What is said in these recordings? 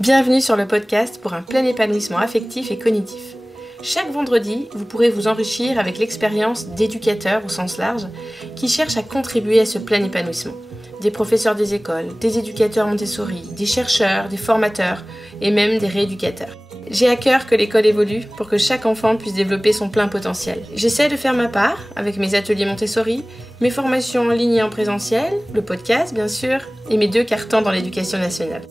Bienvenue sur le podcast pour un plein épanouissement affectif et cognitif. Chaque vendredi, vous pourrez vous enrichir avec l'expérience d'éducateurs au sens large qui cherchent à contribuer à ce plein épanouissement. Des professeurs des écoles, des éducateurs Montessori, des chercheurs, des formateurs et même des rééducateurs. J'ai à cœur que l'école évolue pour que chaque enfant puisse développer son plein potentiel. J'essaie de faire ma part avec mes ateliers Montessori, mes formations en ligne et en présentiel, le podcast bien sûr, et mes 2 cartons dans l'éducation nationale.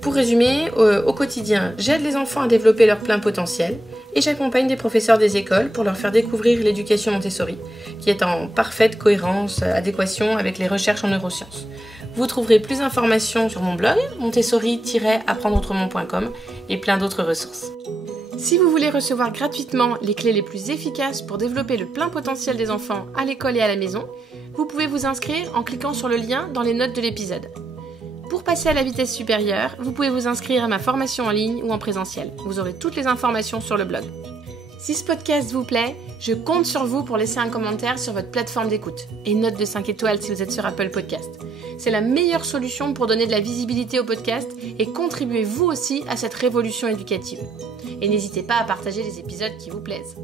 Pour résumer, au quotidien, j'aide les enfants à développer leur plein potentiel et j'accompagne des professeurs des écoles pour leur faire découvrir l'éducation Montessori, qui est en parfaite cohérence, adéquation avec les recherches en neurosciences. Vous trouverez plus d'informations sur mon blog, montessori-apprendreautrement.com et plein d'autres ressources. Si vous voulez recevoir gratuitement les clés les plus efficaces pour développer le plein potentiel des enfants à l'école et à la maison, vous pouvez vous inscrire en cliquant sur le lien dans les notes de l'épisode. Pour passer à la vitesse supérieure, vous pouvez vous inscrire à ma formation en ligne ou en présentiel. Vous aurez toutes les informations sur le blog. Si ce podcast vous plaît, je compte sur vous pour laisser un commentaire sur votre plateforme d'écoute et une note de 5 étoiles si vous êtes sur Apple Podcast. C'est la meilleure solution pour donner de la visibilité au podcast et contribuer vous aussi à cette révolution éducative. Et n'hésitez pas à partager les épisodes qui vous plaisent.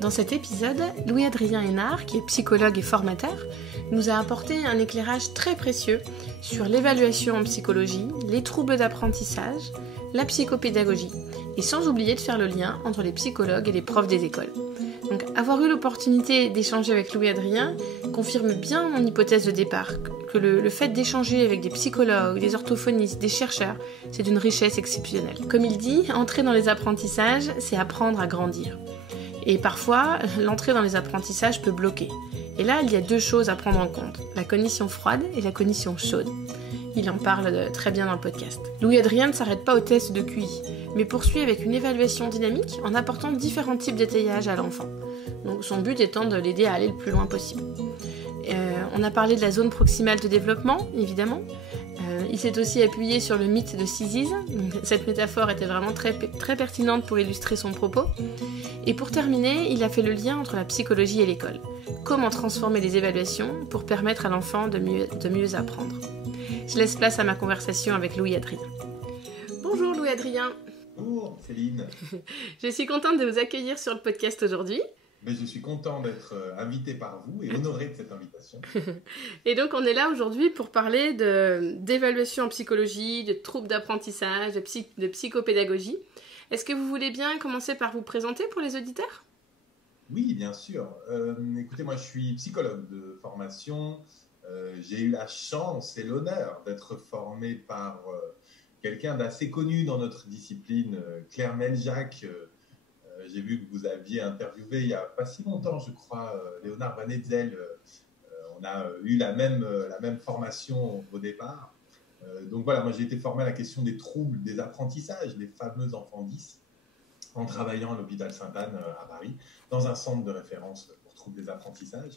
Dans cet épisode, Louis-Adrien Hénard, qui est psychologue et formateur, nous a apporté un éclairage très précieux sur l'évaluation en psychologie, les troubles d'apprentissage, la psychopédagogie, et sans oublier de faire le lien entre les psychologues et les profs des écoles. Donc, avoir eu l'opportunité d'échanger avec Louis-Adrien confirme bien mon hypothèse de départ, que le fait d'échanger avec des psychologues, des orthophonistes, des chercheurs, c'est d'une richesse exceptionnelle. Comme il dit, entrer dans les apprentissages, c'est apprendre à grandir. Et parfois, l'entrée dans les apprentissages peut bloquer. Et là, il y a 2 choses à prendre en compte, la cognition froide et la cognition chaude. Il en parle très bien dans le podcast. Louis-Adrien ne s'arrête pas au test de QI, mais poursuit avec une évaluation dynamique en apportant différents types d'étayage à l'enfant. Donc son but étant de l'aider à aller le plus loin possible. On a parlé de la zone proximale de développement, évidemment. Il s'est aussi appuyé sur le mythe de Sisyphe. Cette métaphore était vraiment très pertinente pour illustrer son propos. Et pour terminer, il a fait le lien entre la psychologie et l'école. Comment transformer les évaluations pour permettre à l'enfant de mieux apprendre. Je laisse place à ma conversation avec Louis-Adrien. Bonjour Louis-Adrien. Bonjour Céline. Je suis contente de vous accueillir sur le podcast aujourd'hui. Mais je suis content d'être invité par vous et honoré de cette invitation. Et donc on est là aujourd'hui pour parler d'évaluation en psychologie, de troubles d'apprentissage, de psychopédagogie. Est-ce que vous voulez bien commencer par vous présenter pour les auditeurs ? Oui, bien sûr. Écoutez, moi je suis psychologue de formation. J'ai eu la chance et l'honneur d'être formé par quelqu'un d'assez connu dans notre discipline, Claire Meljac. J'ai vu que vous aviez interviewé il n'y a pas si longtemps, je crois, Léonard Van Etzel. On a eu la même formation au départ. Donc voilà, moi j'ai été formé à la question des troubles des apprentissages, les fameux enfants 10, en travaillant à l'hôpital Sainte-Anne à Paris, dans un centre de référence pour troubles des apprentissages.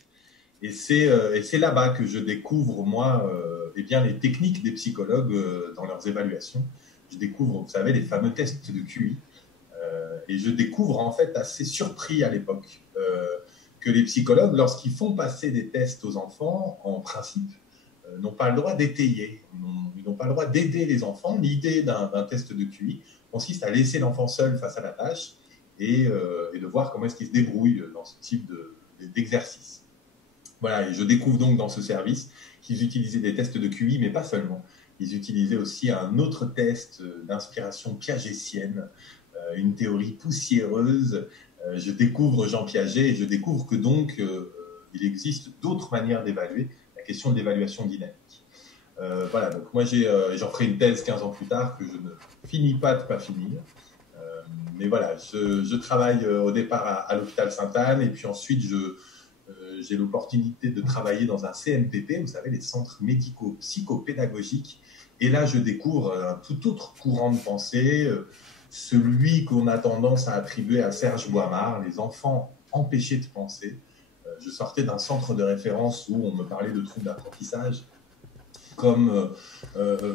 Et c'est là-bas que je découvre, moi, les techniques des psychologues dans leurs évaluations. Je découvre, vous savez, les fameux tests de QI. Et je découvre en fait assez surpris à l'époque que les psychologues, lorsqu'ils font passer des tests aux enfants, en principe, n'ont pas le droit d'étayer. Ils n'ont pas le droit d'aider les enfants. L'idée d'un test de QI consiste à laisser l'enfant seul face à la tâche et de voir comment est-ce qu'il se débrouille dans ce type d'exercice. Voilà, et je découvre donc dans ce service qu'ils utilisaient des tests de QI, mais pas seulement. Ils utilisaient aussi un autre test d'inspiration piagétienne, une théorie poussiéreuse. Je découvre Jean Piaget et je découvre que donc il existe d'autres manières d'évaluer la question de l'évaluation dynamique. Voilà, donc moi j'en ferai une thèse 15 ans plus tard que je ne finis pas de pas finir. Mais voilà, je travaille au départ à l'hôpital Sainte-Anne et puis ensuite j'ai l'opportunité de travailler dans un CMPP, vous savez, les centres médico-psychopédagogiques. Et là, je découvre un tout autre courant de pensée, celui qu'on a tendance à attribuer à Serge Boimard, les enfants empêchés de penser. Je sortais d'un centre de référence où on me parlait de troubles d'apprentissage comme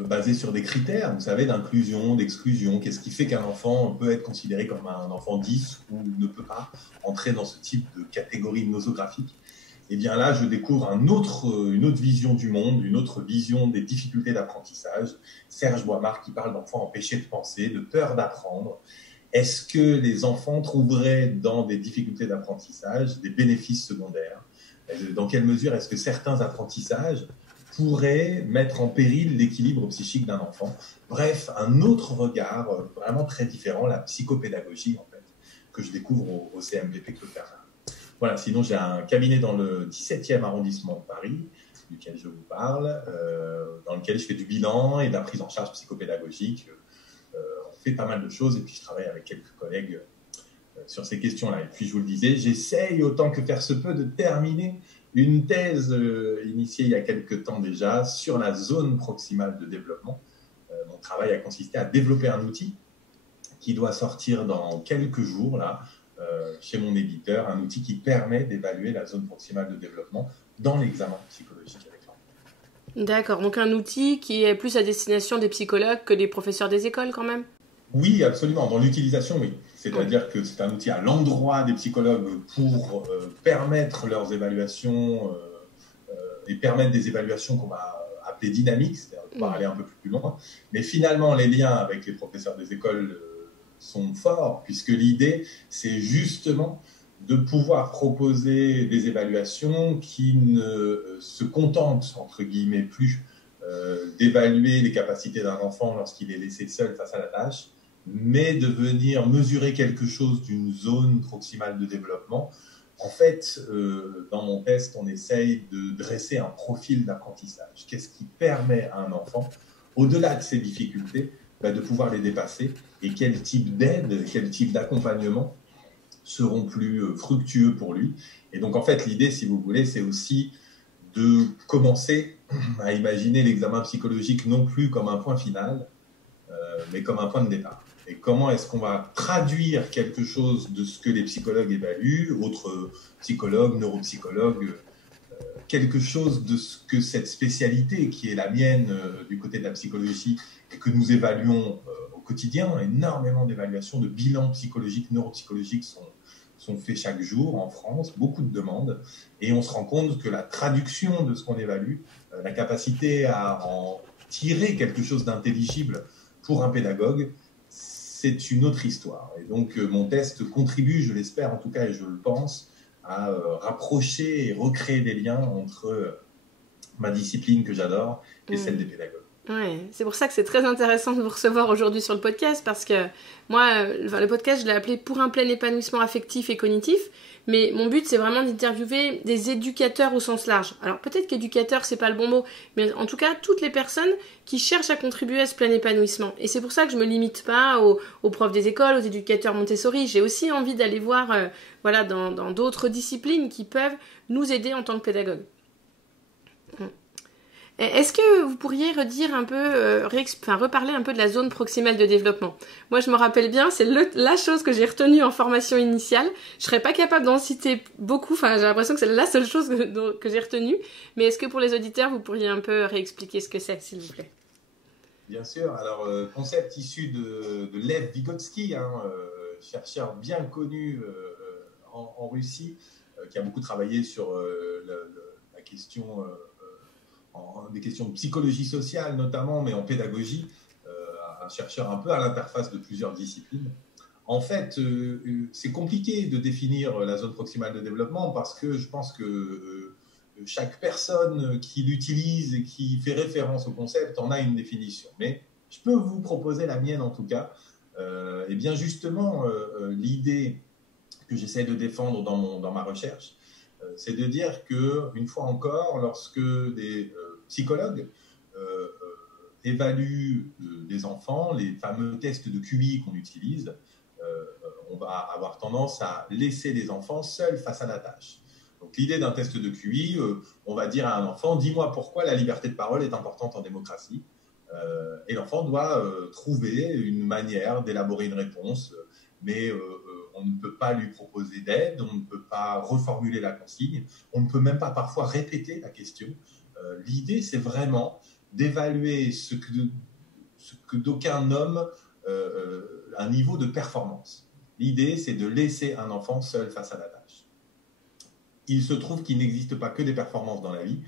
basé sur des critères, vous savez, d'inclusion, d'exclusion. Qu'est-ce qui fait qu'un enfant peut être considéré comme un enfant 10 ou ne peut pas entrer dans ce type de catégorie nosographique? et bien là, je découvre une autre vision du monde, une autre vision des difficultés d'apprentissage. Serge Boimard qui parle d'enfants empêchés de penser, de peur d'apprendre. Est-ce que les enfants trouveraient dans des difficultés d'apprentissage des bénéfices secondaires? Dans quelle mesure est-ce que certains apprentissages pourraient mettre en péril l'équilibre psychique d'un enfant? Bref, un autre regard vraiment très différent, la psychopédagogie en fait, que je découvre au CMVP Claude Bernard. Voilà, sinon j'ai un cabinet dans le 17e arrondissement de Paris, duquel je vous parle, dans lequel je fais du bilan et de la prise en charge psychopédagogique. On fait pas mal de choses et puis je travaille avec quelques collègues sur ces questions-là. Et puis je vous le disais, j'essaye autant que faire se peut de terminer une thèse initiée il y a quelques temps déjà sur la zone proximale de développement. Mon travail a consisté à développer un outil qui doit sortir dans quelques jours là, chez mon éditeur, un outil qui permet d'évaluer la zone proximale de développement dans l'examen psychologique avec l'enfant. D'accord, donc un outil qui est plus à destination des psychologues que des professeurs des écoles quand même? Oui, absolument. Dans l'utilisation, oui. C'est-à-dire que c'est un outil à l'endroit des psychologues pour permettre leurs évaluations et permettre des évaluations qu'on va appeler dynamiques, c'est-à-dire pouvoir aller un peu plus loin. Mais finalement, les liens avec les professeurs des écoles sont forts, puisque l'idée, c'est justement de pouvoir proposer des évaluations qui ne se contentent, entre guillemets, plus d'évaluer les capacités d'un enfant lorsqu'il est laissé seul face à la tâche, mais de venir mesurer quelque chose d'une zone proximale de développement. En fait, dans mon test, on essaye de dresser un profil d'apprentissage. Qu'est-ce qui permet à un enfant, au-delà de ses difficultés, de pouvoir les dépasser, et quel type d'aide, quel type d'accompagnement seront plus fructueux pour lui. Et donc, en fait, l'idée, si vous voulez, c'est aussi de commencer à imaginer l'examen psychologique non plus comme un point final, mais comme un point de départ. Et comment est-ce qu'on va traduire quelque chose de ce que les psychologues évaluent, autres psychologues, neuropsychologues, quelque chose de ce que cette spécialité qui est la mienne du côté de la psychologie et que nous évaluons au quotidien, énormément d'évaluations, de bilans psychologiques, neuropsychologiques sont faits chaque jour en France, beaucoup de demandes, et on se rend compte que la traduction de ce qu'on évalue, la capacité à en tirer quelque chose d'intelligible pour un pédagogue, c'est une autre histoire. Et donc mon test contribue, je l'espère en tout cas et je le pense, à rapprocher et recréer des liens entre ma discipline que j'adore et celle des pédagogues. Ouais, c'est pour ça que c'est très intéressant de vous recevoir aujourd'hui sur le podcast, parce que moi, le podcast, je l'ai appelé « Pour un plein épanouissement affectif et cognitif », mais mon but, c'est vraiment d'interviewer des éducateurs au sens large. Alors peut-être qu'éducateur, c'est pas le bon mot, mais en tout cas, toutes les personnes qui cherchent à contribuer à ce plein épanouissement. Et c'est pour ça que je me limite pas aux profs des écoles, aux éducateurs Montessori. J'ai aussi envie d'aller voir dans d'autres disciplines qui peuvent nous aider en tant que pédagogues. Est-ce que vous pourriez redire un peu, reparler un peu de la zone proximale de développement? Moi, je me rappelle bien, c'est la chose que j'ai retenue en formation initiale. Je serais pas capable d'en citer beaucoup. Enfin, j'ai l'impression que c'est la seule chose que j'ai retenue. Mais est-ce que pour les auditeurs, vous pourriez un peu réexpliquer ce que c'est, s'il vous plaît? Bien sûr. Alors, concept issu de Lev Vygotsky, chercheur bien connu en Russie, qui a beaucoup travaillé sur la question... des questions de psychologie sociale notamment, mais en pédagogie, un chercheur un peu à l'interface de plusieurs disciplines. En fait, c'est compliqué de définir la zone proximale de développement parce que je pense que chaque personne qui l'utilise et qui fait référence au concept en a une définition. Mais je peux vous proposer la mienne en tout cas. Et bien justement, l'idée que j'essaie de défendre dans ma recherche, c'est de dire qu'une fois encore, lorsque des psychologues évaluent des enfants, les fameux tests de QI qu'on utilise, on va avoir tendance à laisser les enfants seuls face à la tâche. Donc l'idée d'un test de QI, on va dire à un enfant, dis-moi pourquoi la liberté de parole est importante en démocratie. Et l'enfant doit trouver une manière d'élaborer une réponse, mais on ne peut pas lui proposer d'aide, on ne peut pas reformuler la consigne, on ne peut même pas parfois répéter la question. L'idée, c'est vraiment d'évaluer ce que d'aucuns nomment un niveau de performance. L'idée, c'est de laisser un enfant seul face à la tâche. il se trouve qu'il n'existe pas que des performances dans la vie.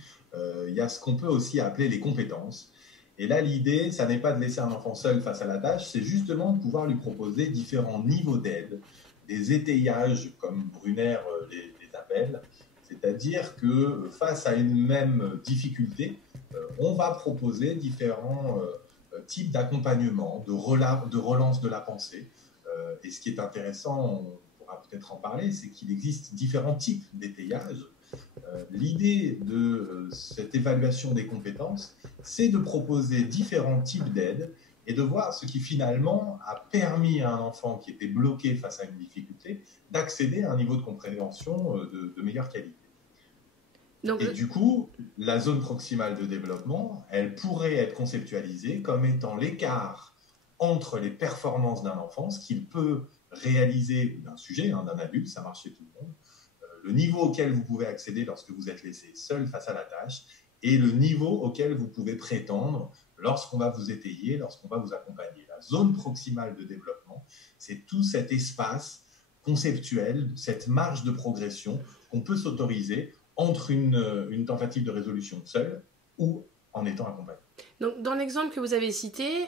Il y a ce qu'on peut aussi appeler les compétences. Et là, l'idée, ça n'est pas de laisser un enfant seul face à la tâche, c'est justement de pouvoir lui proposer différents niveaux d'aide, des étayages, comme Brunner les appelle. C'est-à-dire que face à une même difficulté, on va proposer différents types d'accompagnement, de relance de la pensée. Et ce qui est intéressant, on pourra peut-être en parler, c'est qu'il existe différents types d'étayage. L'idée de cette évaluation des compétences, c'est de proposer différents types d'aides et de voir ce qui finalement a permis à un enfant qui était bloqué face à une difficulté d'accéder à un niveau de compréhension de meilleure qualité. Donc, et du coup, la zone proximale de développement, elle pourrait être conceptualisée comme étant l'écart entre les performances d'un enfant, ce qu'il peut réaliser d'un sujet, d'un adulte, ça marche chez tout le monde, le niveau auquel vous pouvez accéder lorsque vous êtes laissé seul face à la tâche et le niveau auquel vous pouvez prétendre lorsqu'on va vous étayer, lorsqu'on va vous accompagner. La zone proximale de développement, c'est tout cet espace conceptuel, cette marge de progression qu'on peut s'autoriser entre une tentative de résolution seule ou en étant accompagné. Donc, dans l'exemple que vous avez cité,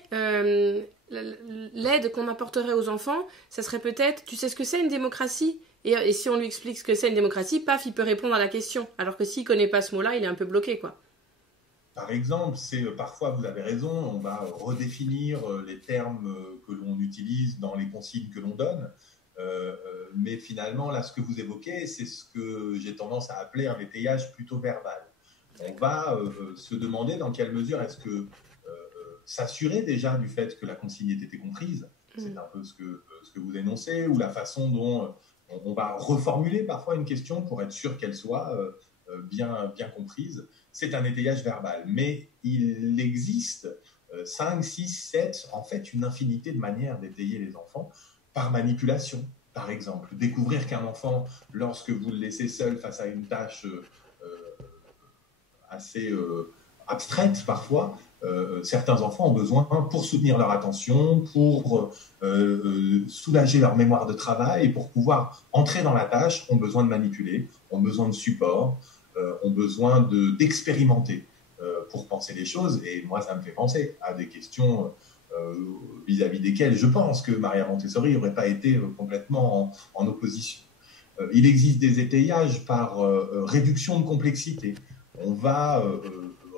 l'aide qu'on apporterait aux enfants, ça serait peut-être, tu sais ce que c'est une démocratie ? Et si on lui explique ce que c'est une démocratie, paf, il peut répondre à la question. Alors que s'il ne connaît pas ce mot-là, il est un peu bloqué, quoi. Par exemple, parfois, vous avez raison, on va redéfinir les termes que l'on utilise dans les consignes que l'on donne. Mais finalement, là, ce que vous évoquez, c'est ce que j'ai tendance à appeler un étayage plutôt verbal. On va se demander dans quelle mesure est-ce que s'assurer déjà du fait que la consigne ait été comprise, c'est un peu ce que vous énoncez, ou la façon dont on va reformuler parfois une question pour être sûr qu'elle soit bien comprise. C'est un étayage verbal, mais il existe 5, 6, 7, en fait, une infinité de manières d'étayer les enfants par manipulation, par exemple. Découvrir qu'un enfant, lorsque vous le laissez seul face à une tâche assez abstraite parfois, certains enfants ont besoin, pour soutenir leur attention, pour soulager leur mémoire de travail, et pour pouvoir entrer dans la tâche, ont besoin de manipuler, ont besoin de support, ont besoin d'expérimenter pour penser les choses. Et moi, ça me fait penser à des questions vis-à-vis desquelles je pense que Maria Montessori n'aurait pas été complètement en opposition. Il existe des étayages par réduction de complexité. On va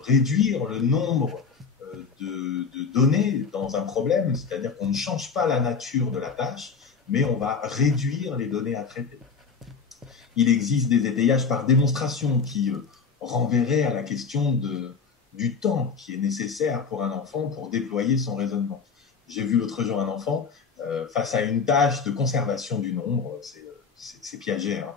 réduire le nombre de données dans un problème, c'est-à-dire qu'on ne change pas la nature de la tâche, mais on va réduire les données à traiter. Il existe des étayages par démonstration qui renverraient à la question du temps qui est nécessaire pour un enfant pour déployer son raisonnement. J'ai vu l'autre jour un enfant face à une tâche de conservation du nombre, c'est Piaget, hein.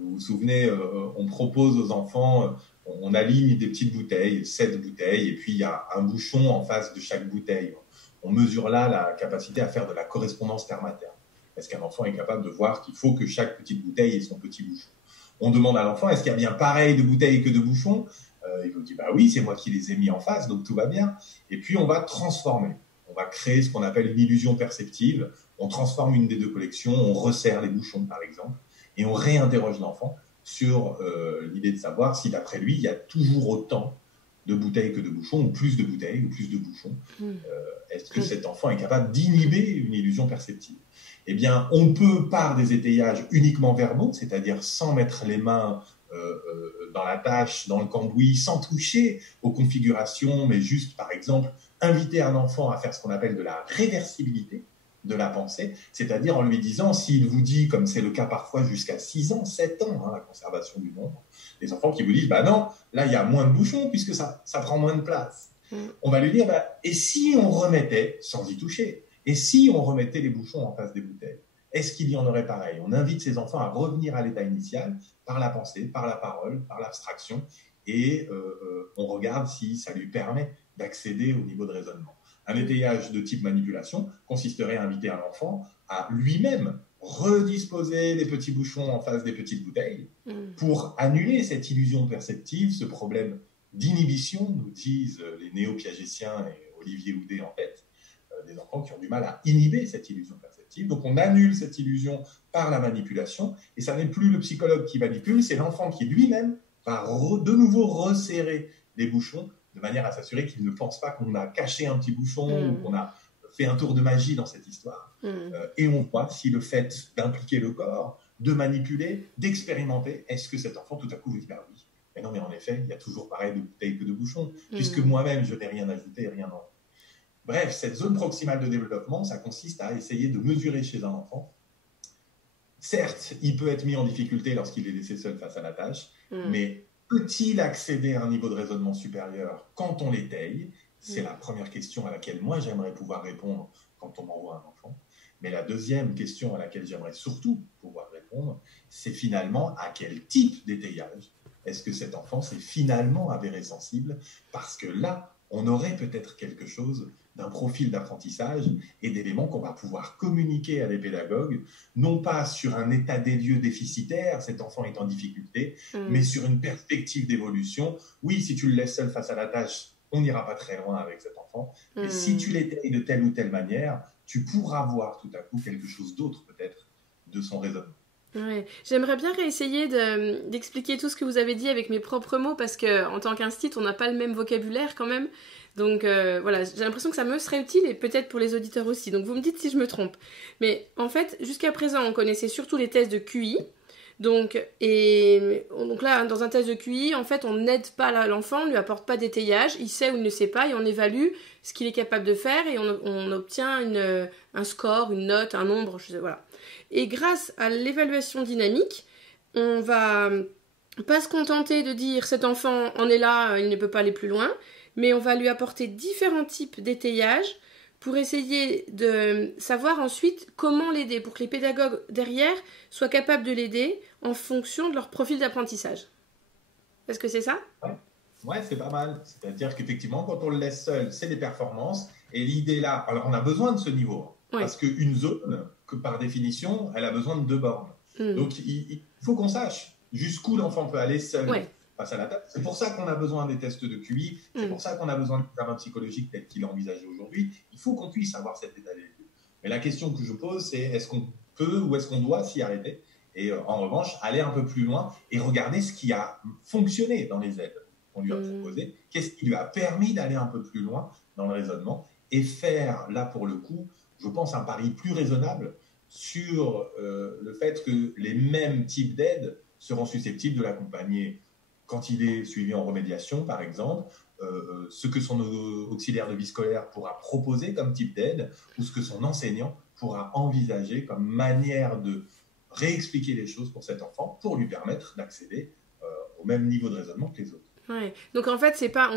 Vous vous souvenez, on propose aux enfants, on aligne des petites bouteilles, 7 bouteilles, et puis il y a un bouchon en face de chaque bouteille. On mesure là la capacité à faire de la correspondance terme à terme. Est-ce qu'un enfant est capable de voir qu'il faut que chaque petite bouteille ait son petit bouchon? On demande à l'enfant, est-ce qu'il y a bien pareil de bouteilles que de bouchons? Il vous dit, bah oui, c'est moi qui les ai mis en face, donc tout va bien. Et puis on va transformer. On va créer ce qu'on appelle une illusion perceptive. On transforme une des deux collections, on resserre les bouchons, par exemple, et on réinterroge l'enfant sur l'idée de savoir si, d'après lui, il y a toujours autant de bouteilles que de bouchons, ou plus de bouteilles, ou plus de bouchons. Est-ce que cet enfant est capable d'inhiber une illusion perceptive? Eh bien, on peut, par des étayages uniquement verbaux, c'est-à-dire sans mettre les mains dans la tâche, dans le cambouis, sans toucher aux configurations, mais juste, par exemple, inviter un enfant à faire ce qu'on appelle de la réversibilité de la pensée, c'est-à-dire en lui disant, s'il vous dit, comme c'est le cas parfois jusqu'à 6 ans, 7 ans, hein, la conservation du nombre, les enfants qui vous disent, bah non, là il y a moins de bouchons puisque ça prend moins de place. On va lui dire, bah, et si on remettait, sans y toucher, et si on remettait les bouchons en face des bouteilles, est-ce qu'il y en aurait pareil? On invite ces enfants à revenir à l'état initial par la pensée, par la parole, par l'abstraction, et on regarde si ça lui permet d'accéder au niveau de raisonnement. Un étayage de type manipulation consisterait à inviter un enfant à lui-même redisposer les petits bouchons en face des petites bouteilles pour annuler cette illusion perceptive, ce problème d'inhibition, nous disent les néo-piagétiens et Olivier Houdet en fait, des enfants qui ont du mal à inhiber cette illusion perceptive. perspective. Donc, on annule cette illusion par la manipulation. Et ça n'est plus le psychologue qui manipule, c'est l'enfant qui lui-même va de nouveau resserrer les bouchons de manière à s'assurer qu'il ne pense pas qu'on a caché un petit bouchon ou qu'on a fait un tour de magie dans cette histoire. Et on voit si le fait d'impliquer le corps, de manipuler, d'expérimenter, est-ce que cet enfant tout à coup dit bah oui, mais non mais en effet, il y a toujours pareil de bouteilles que de bouchons, puisque moi-même je n'ai rien ajouté et rien enlevé. Bref, cette zone proximale de développement, ça consiste à essayer de mesurer chez un enfant. Certes, il peut être mis en difficulté lorsqu'il est laissé seul face à la tâche, mais peut-il accéder à un niveau de raisonnement supérieur quand on l'étaye? C'est la première question à laquelle moi j'aimerais pouvoir répondre quand on m'envoie un enfant. Mais la deuxième question à laquelle j'aimerais surtout pouvoir répondre, c'est finalement à quel type d'étayage est-ce que cet enfant s'est finalement avéré sensible? Parce que là, on aurait peut-être quelque chose d'un profil d'apprentissage et d'éléments qu'on va pouvoir communiquer à des pédagogues, non pas sur un état des lieux déficitaire, cet enfant est en difficulté, mais sur une perspective d'évolution. Oui, si tu le laisses seul face à la tâche, on n'ira pas très loin avec cet enfant. Mais si tu l'étayes de telle ou telle manière, tu pourras voir tout à coup quelque chose d'autre peut-être de son raisonnement. Ouais. J'aimerais bien réessayer d'expliquer tout ce que vous avez dit avec mes propres mots parce qu'en tant qu'instit, on n'a pas le même vocabulaire quand même. Donc voilà, j'ai l'impression que ça me serait utile et peut-être pour les auditeurs aussi. Donc vous me dites si je me trompe. Mais en fait, jusqu'à présent, on connaissait surtout les tests de QI. Donc là, dans un test de QI, en fait, on n'aide pas l'enfant, on ne lui apporte pas d'étayage, il sait ou il ne sait pas, et on évalue ce qu'il est capable de faire, et on obtient un score, une note, un nombre, voilà. Et grâce à l'évaluation dynamique, on va pas se contenter de dire cet enfant en est là, il ne peut pas aller plus loin, mais on va lui apporter différents types d'étayage pour essayer de savoir ensuite comment l'aider, pour que les pédagogues derrière soient capables de l'aider en fonction de leur profil d'apprentissage. Est-ce que c'est ça? Ouais, c'est pas mal. C'est-à-dire qu'effectivement, quand on le laisse seul, c'est des performances. Et l'idée là, alors on a besoin de ce niveau. Parce qu'une zone, que par définition, elle a besoin de 2 bornes. Donc il faut qu'on sache jusqu'où l'enfant peut aller seul face à la table. C'est pour ça qu'on a besoin des tests de QI, c'est pour ça qu'on a besoin de l'examen psychologique tel qu'il est envisagé aujourd'hui. Il faut qu'on puisse avoir cet état des lieux. Mais la question que je pose, c'est est-ce qu'on peut ou est-ce qu'on doit s'y arrêter? Et en revanche, aller un peu plus loin et regarder ce qui a fonctionné dans les aides qu'on lui a proposées. Qu'est-ce qui lui a permis d'aller un peu plus loin dans le raisonnement et faire, là pour le coup, je pense, un pari plus raisonnable sur le fait que les mêmes types d'aides seront susceptibles de l'accompagner quand il est suivi en remédiation, par exemple, ce que son auxiliaire de vie scolaire pourra proposer comme type d'aide ou ce que son enseignant pourra envisager comme manière de réexpliquer les choses pour cet enfant pour lui permettre d'accéder au même niveau de raisonnement que les autres. Ouais. Donc en fait, c'est pas, on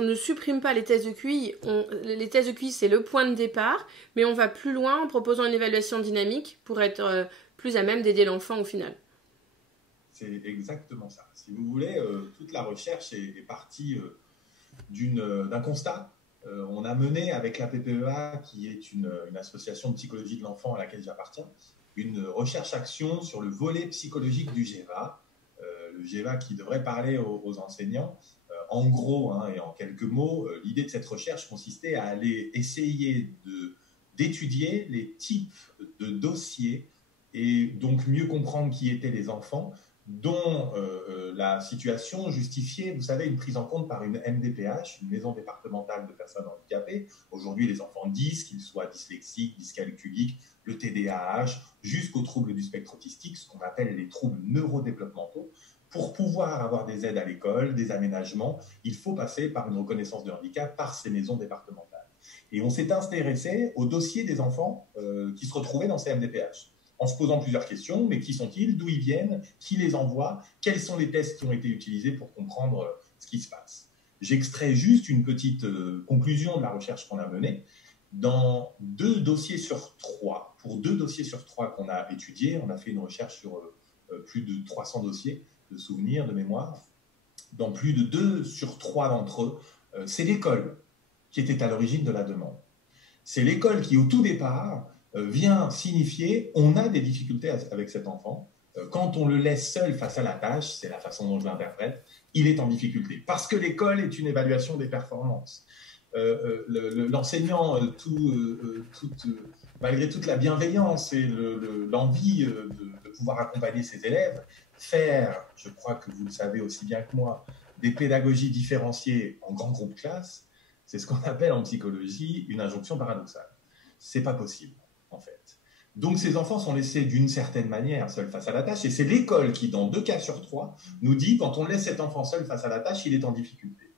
ne supprime pas les tests de QI. Les tests de QI, c'est le point de départ, mais on va plus loin en proposant une évaluation dynamique pour être plus à même d'aider l'enfant au final. C'est exactement ça. Si vous voulez, toute la recherche est partie d'un constat. On a mené avec la PPEA, qui est une association de psychologie de l'enfant à laquelle j'appartiens, une recherche-action sur le volet psychologique du GEVA. Le GEVA qui devrait parler aux enseignants. En gros, et en quelques mots, l'idée de cette recherche consistait à aller essayer d'étudier les types de dossiers et donc mieux comprendre qui étaient les enfants dont la situation justifiait, vous savez, une prise en compte par une MDPH, une maison départementale de personnes handicapées. Aujourd'hui, les enfants disent qu'ils soient dyslexiques, dyscalculiques, le TDAH, jusqu'aux troubles du spectre autistique, ce qu'on appelle les troubles neurodéveloppementaux. Pour pouvoir avoir des aides à l'école, des aménagements, il faut passer par une reconnaissance de handicap par ces maisons départementales. Et on s'est intéressé au dossier des enfants qui se retrouvaient dans ces MDPH, en se posant plusieurs questions. Mais qui sont-ils? D'où ils viennent? Qui les envoie? Quels sont les tests qui ont été utilisés pour comprendre ce qui se passe? J'extrais juste une petite conclusion de la recherche qu'on a menée. Dans 2 dossiers sur 3, pour 2 dossiers sur 3 qu'on a étudiés, on a fait une recherche sur plus de 300 dossiers de souvenirs, de mémoire. Dans plus de 2 sur 3 d'entre eux, c'est l'école qui était à l'origine de la demande. C'est l'école qui, au tout départ, vient signifier on a des difficultés avec cet enfant. Quand on le laisse seul face à la tâche, c'est la façon dont je l'interprète, il est en difficulté. Parce que l'école est une évaluation des performances. l'enseignant, malgré toute la bienveillance et l'envie de pouvoir accompagner ses élèves, faire, je crois que vous le savez aussi bien que moi, des pédagogies différenciées en grands groupes classes, c'est ce qu'on appelle en psychologie une injonction paradoxale. C'est pas possible, en fait. Donc, ces enfants sont laissés d'une certaine manière seuls face à la tâche, et c'est l'école qui, dans 2 cas sur 3, nous dit quand on laisse cet enfant seul face à la tâche, il est en difficulté.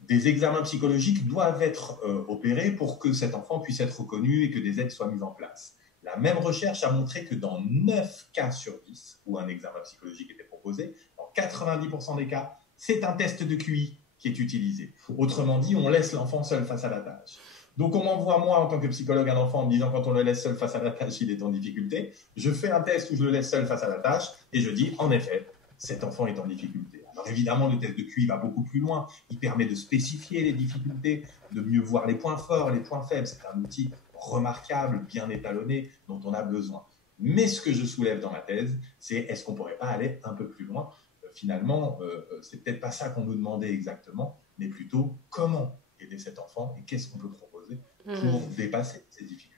Des examens psychologiques doivent être opérés pour que cet enfant puisse être reconnu et que des aides soient mises en place. La même recherche a montré que dans 9 cas sur 10 où un examen psychologique était proposé, dans 90% des cas, c'est un test de QI qui est utilisé. Autrement dit, on laisse l'enfant seul face à la tâche. Donc, on m'envoie, moi, en tant que psychologue, un enfant en me disant quand on le laisse seul face à la tâche, il est en difficulté. Je fais un test où je le laisse seul face à la tâche et je dis, en effet, cet enfant est en difficulté. Alors, évidemment, le test de QI va beaucoup plus loin. Il permet de spécifier les difficultés, de mieux voir les points forts, les points faibles. C'est un outil remarquable, bien étalonné, dont on a besoin. Mais ce que je soulève dans ma thèse, c'est est-ce qu'on ne pourrait pas aller un peu plus loin ? Finalement, c'est peut-être pas ça qu'on nous demandait exactement, mais plutôt comment aider cet enfant et qu'est-ce qu'on peut proposer pour dépasser ces difficultés.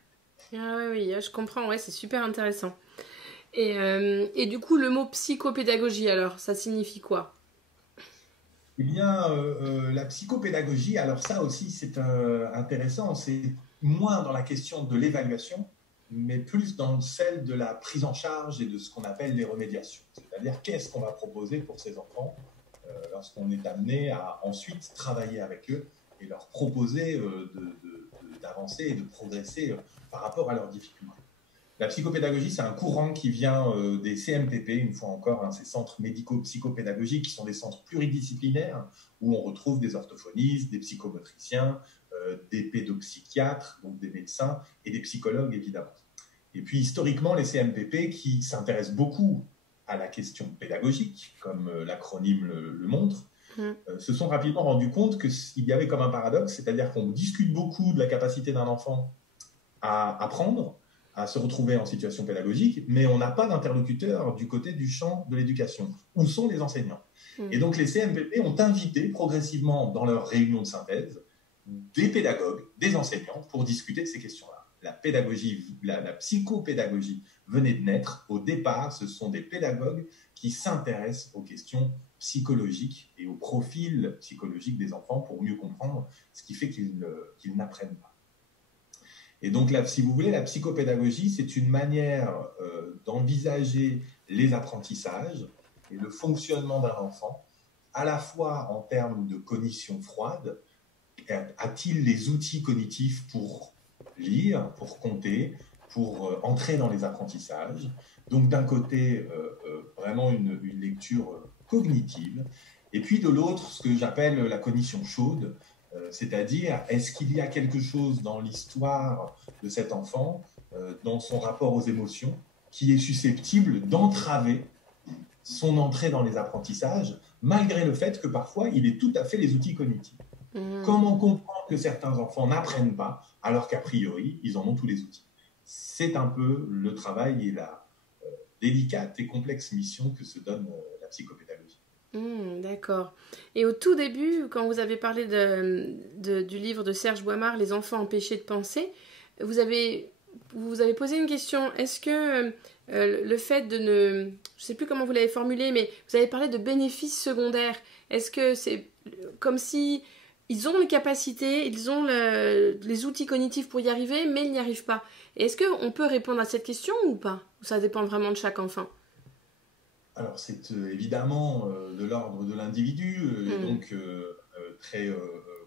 Ah oui, je comprends, ouais, c'est super intéressant. Et du coup, le mot psychopédagogie, alors, ça signifie quoi ? Eh bien, la psychopédagogie, alors ça aussi, c'est intéressant, c'est moins dans la question de l'évaluation, mais plus dans celle de la prise en charge et de ce qu'on appelle les remédiations. C'est-à-dire, qu'est-ce qu'on va proposer pour ces enfants lorsqu'on est amené à ensuite travailler avec eux et leur proposer d'avancer et de progresser par rapport à leurs difficultés. La psychopédagogie, c'est un courant qui vient des CMPP, une fois encore, ces centres médico-psychopédagogiques qui sont des centres pluridisciplinaires où on retrouve des orthophonistes, des psychomotriciens, des pédopsychiatres, donc des médecins et des psychologues, évidemment. Et puis, historiquement, les CMPP qui s'intéressent beaucoup à la question pédagogique, comme l'acronyme le montre, se sont rapidement rendus compte qu'il y avait comme un paradoxe, c'est-à-dire qu'on discute beaucoup de la capacité d'un enfant à apprendre, à se retrouver en situation pédagogique, mais on n'a pas d'interlocuteur du côté du champ de l'éducation. Où sont les enseignants ? Et donc les CMPP ont invité progressivement dans leurs réunions de synthèse des pédagogues, des enseignants pour discuter de ces questions-là. La psychopédagogie venait de naître. Au départ, ce sont des pédagogues qui s'intéressent aux questions psychologiques et au profil psychologique des enfants pour mieux comprendre ce qui fait qu'ils n'apprennent pas. Et donc, si vous voulez, la psychopédagogie, c'est une manière d'envisager les apprentissages et le fonctionnement d'un enfant, à la fois en termes de cognition froide. A-t-il les outils cognitifs pour lire, pour compter, pour entrer dans les apprentissages ? Donc, d'un côté, vraiment une lecture cognitive, et puis de l'autre, ce que j'appelle la cognition chaude, c'est-à-dire, est-ce qu'il y a quelque chose dans l'histoire de cet enfant, dans son rapport aux émotions, qui est susceptible d'entraver son entrée dans les apprentissages, malgré le fait que parfois, il ait tout à fait les outils cognitifs. Comment comprendre que certains enfants n'apprennent pas, alors qu'a priori, ils en ont tous les outils ? C'est un peu le travail et la délicate et complexe mission que se donne la psychopédagogie. D'accord. Et au tout début, quand vous avez parlé du livre de Serge Boimard, Les enfants empêchés de penser, vous avez posé une question. Est-ce que le fait de ne... Je ne sais plus comment vous l'avez formulé, mais vous avez parlé de bénéfices secondaires. Est-ce que c'est comme si ils ont les capacités, ils ont les outils cognitifs pour y arriver, mais ils n'y arrivent pas ? Et est-ce qu'on peut répondre à cette question ou pas ? Ou ça dépend vraiment de chaque enfant ? Alors, c'est évidemment de l'ordre de l'individu, et donc très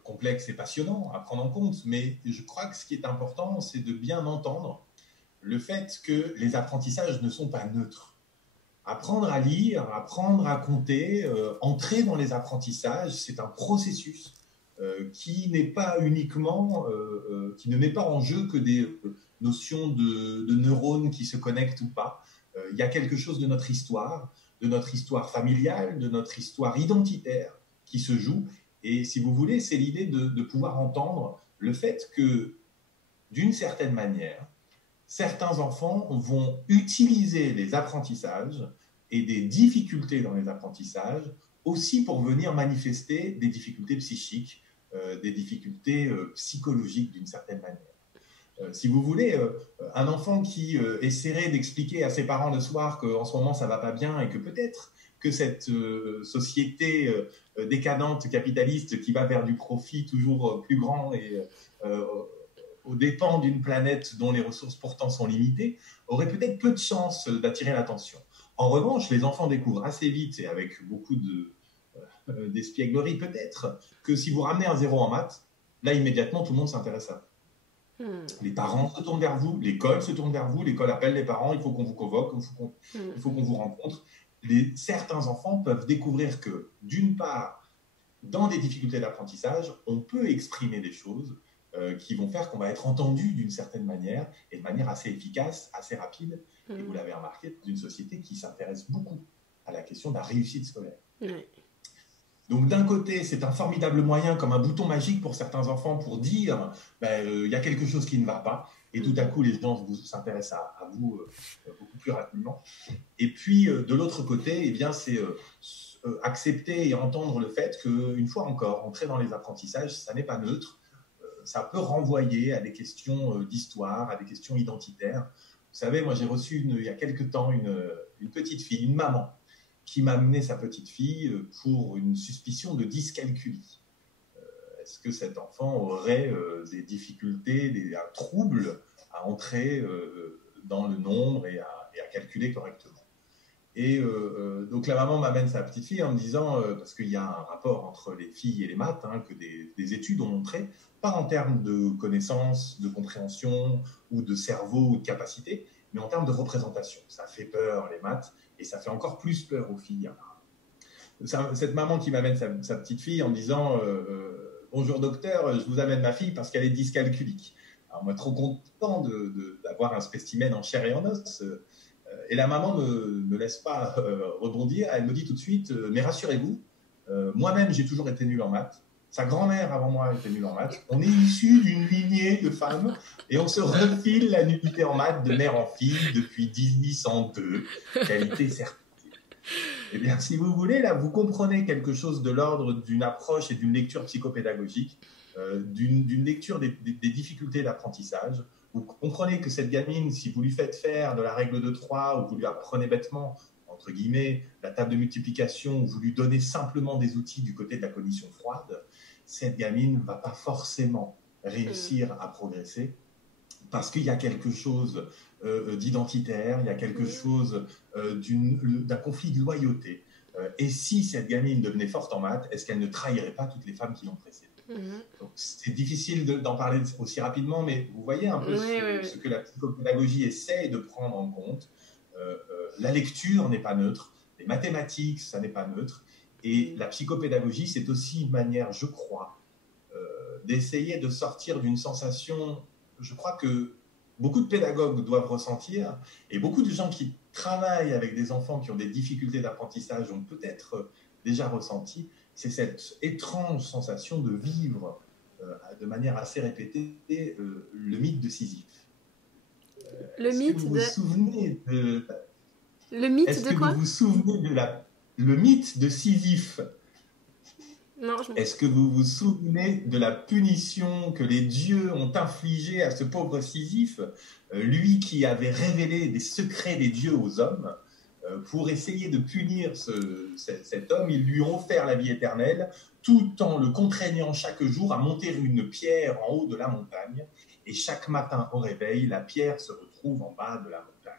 complexe et passionnant à prendre en compte. Mais je crois que ce qui est important, c'est de bien entendre le fait que les apprentissages ne sont pas neutres. Apprendre à lire, apprendre à compter, entrer dans les apprentissages, c'est un processus qui n'est pas uniquement, qui ne met pas en jeu que des notions de neurones qui se connectent ou pas. Il y a quelque chose de notre histoire familiale, de notre histoire identitaire qui se joue. Et si vous voulez, c'est l'idée de pouvoir entendre le fait que, d'une certaine manière, certains enfants vont utiliser les apprentissages et des difficultés dans les apprentissages aussi pour venir manifester des difficultés psychiques des difficultés psychologiques d'une certaine manière. Si vous voulez, un enfant qui essaierait d'expliquer à ses parents le soir qu'en ce moment ça ne va pas bien et que peut-être que cette société décadente, capitaliste, qui va vers du profit toujours plus grand et aux dépens d'une planète dont les ressources pourtant sont limitées, aurait peut-être peu de chances d'attirer l'attention. En revanche, les enfants découvrent assez vite, et avec beaucoup d'espièglerie peut-être, que si vous ramenez un 0 en maths, là immédiatement tout le monde s'intéresse à vous. Les parents se tournent vers vous, l'école se tourne vers vous, l'école appelle les parents, il faut qu'on vous convoque, il faut qu'on vous rencontre. Certains enfants peuvent découvrir que, d'une part, dans des difficultés d'apprentissage, on peut exprimer des choses qui vont faire qu'on va être entendu d'une certaine manière et de manière assez efficace, assez rapide. Et vous l'avez remarqué, dans une société qui s'intéresse beaucoup à la question de la réussite scolaire. Donc d'un côté, c'est un formidable moyen, comme un bouton magique pour certains enfants, pour dire y a quelque chose qui ne va pas. Et tout à coup, les gens s'intéressent à vous beaucoup plus rapidement. Et puis, de l'autre côté, eh bien, c'est accepter et entendre le fait qu'une fois encore, entrer dans les apprentissages, ça n'est pas neutre. Ça peut renvoyer à des questions d'histoire, à des questions identitaires. Vous savez, moi, j'ai reçu il y a quelque temps une petite fille, une maman, qui m'a amené sa petite fille pour une suspicion de dyscalculie. Est-ce que cet enfant aurait des difficultés, un trouble à entrer dans le nombre et à calculer correctement? Et donc la maman m'amène sa petite fille en me disant, parce qu'il y a un rapport entre les filles et les maths, que des études ont montré, pas en termes de connaissances, de compréhension ou de cerveau ou de capacité, mais en termes de représentation. Ça fait peur les maths et ça fait encore plus peur aux filles. Cette maman qui m'amène sa petite fille en me disant bonjour docteur, je vous amène ma fille parce qu'elle est dyscalculique. Alors moi, trop content d'avoir un spécimen en chair et en os. Et la maman ne me laisse pas rebondir. Elle me dit tout de suite mais rassurez-vous, moi-même j'ai toujours été nul en maths. Sa grand-mère avant moi était nulle en maths. On est issu d'une lignée de femmes et on se refile la nullité en maths de mère en fille depuis 1802. Qualité certifiée. Eh bien, si vous voulez, là, vous comprenez quelque chose de l'ordre d'une approche et d'une lecture psychopédagogique, d'une lecture des difficultés d'apprentissage. Vous comprenez que cette gamine, si vous lui faites faire de la règle de 3 ou vous lui apprenez bêtement, entre guillemets, la table de multiplication, ou vous lui donnez simplement des outils du côté de la cognition froide, cette gamine ne va pas forcément réussir à progresser parce qu'il y a quelque chose d'identitaire, il y a quelque chose d'un conflit de loyauté. Et si cette gamine devenait forte en maths, est-ce qu'elle ne trahirait pas toutes les femmes qui l'ont précédée? Donc, c'est difficile d'en parler aussi rapidement, mais vous voyez un peu ce que la psychopédagogie essaie de prendre en compte. La lecture n'est pas neutre, les mathématiques, ça n'est pas neutre, et la psychopédagogie, c'est aussi une manière, je crois, d'essayer de sortir d'une sensation, je crois que beaucoup de pédagogues doivent ressentir, et beaucoup de gens qui travaillent avec des enfants qui ont des difficultés d'apprentissage ont peut-être déjà ressenti, c'est cette étrange sensation de vivre de manière assez répétée le mythe de Sisyphe. Le mythe vous vous souvenez de... Le mythe Est-ce de que quoi? vous vous souvenez de le mythe de Sisyphe? Non, Est-ce que vous vous souvenez de la punition que les dieux ont infligée à ce pauvre Sisyphe, lui qui avait révélé des secrets des dieux aux hommes? Pour essayer de punir cet homme, ils lui ont offert la vie éternelle, tout en le contraignant chaque jour à monter une pierre en haut de la montagne. Et chaque matin au réveil, la pierre se retrouve en bas de la montagne.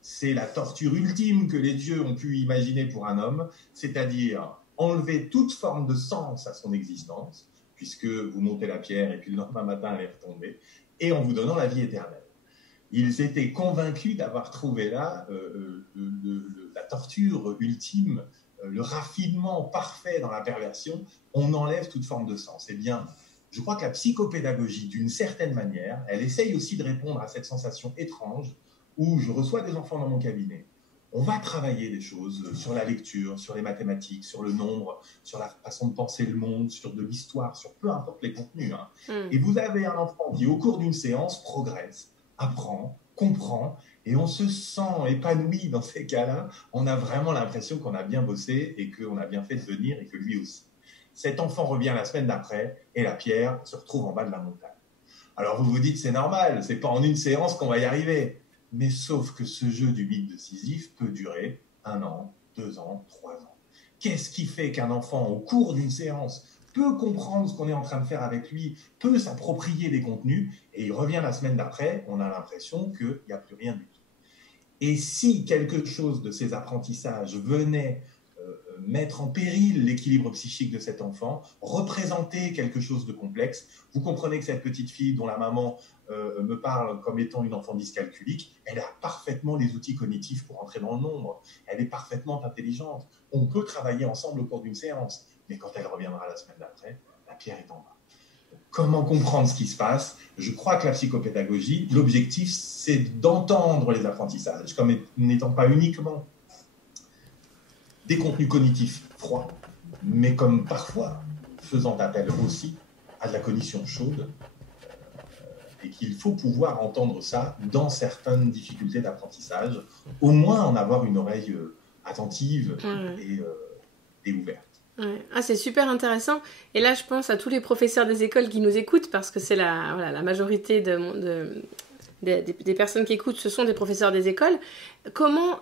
C'est la torture ultime que les dieux ont pu imaginer pour un homme, c'est-à-dire enlever toute forme de sens à son existence, puisque vous montez la pierre et puis le lendemain matin elle est retombée, et en vous donnant la vie éternelle. Ils étaient convaincus d'avoir trouvé là la torture ultime, le raffinement parfait dans la perversion. On enlève toute forme de sens. Eh bien, je crois que la psychopédagogie, d'une certaine manière, elle essaye aussi de répondre à cette sensation étrange où je reçois des enfants dans mon cabinet. On va travailler des choses sur la lecture, sur les mathématiques, sur le nombre, sur la façon de penser le monde, sur de l'histoire, sur peu importe les contenus. Et vous avez un enfant qui, au cours d'une séance, progresse, apprend, comprend, et on se sent épanoui dans ces cas-là. On a vraiment l'impression qu'on a bien bossé et qu'on a bien fait de venir et que lui aussi. Cet enfant revient la semaine d'après et la pierre se retrouve en bas de la montagne. Alors vous vous dites, c'est normal, c'est pas en une séance qu'on va y arriver. Mais sauf que ce jeu du mythe de Sisyphe peut durer 1 an, 2 ans, 3 ans. Qu'est-ce qui fait qu'un enfant, au cours d'une séance, peut comprendre ce qu'on est en train de faire avec lui, peut s'approprier des contenus, et il revient la semaine d'après, on a l'impression qu'il n'y a plus rien du tout. Et si quelque chose de ces apprentissages venait mettre en péril l'équilibre psychique de cet enfant, représenter quelque chose de complexe, vous comprenez que cette petite fille dont la maman me parle comme étant une enfant dyscalculique, elle a parfaitement les outils cognitifs pour entrer dans le nombre, elle est parfaitement intelligente, on peut travailler ensemble au cours d'une séance, mais quand elle reviendra la semaine d'après, la pierre est en bas. Comment comprendre ce qui se passe? Je crois que la psychopédagogie, l'objectif, c'est d'entendre les apprentissages comme n'étant pas uniquement des contenus cognitifs froids, mais comme parfois faisant appel aussi à de la cognition chaude, et qu'il faut pouvoir entendre ça dans certaines difficultés d'apprentissage, au moins en avoir une oreille attentive et ouverte. Ouais. Ah, c'est super intéressant. Et là, je pense à tous les professeurs des écoles qui nous écoutent, parce que c'est la majorité des personnes qui écoutent, ce sont des professeurs des écoles.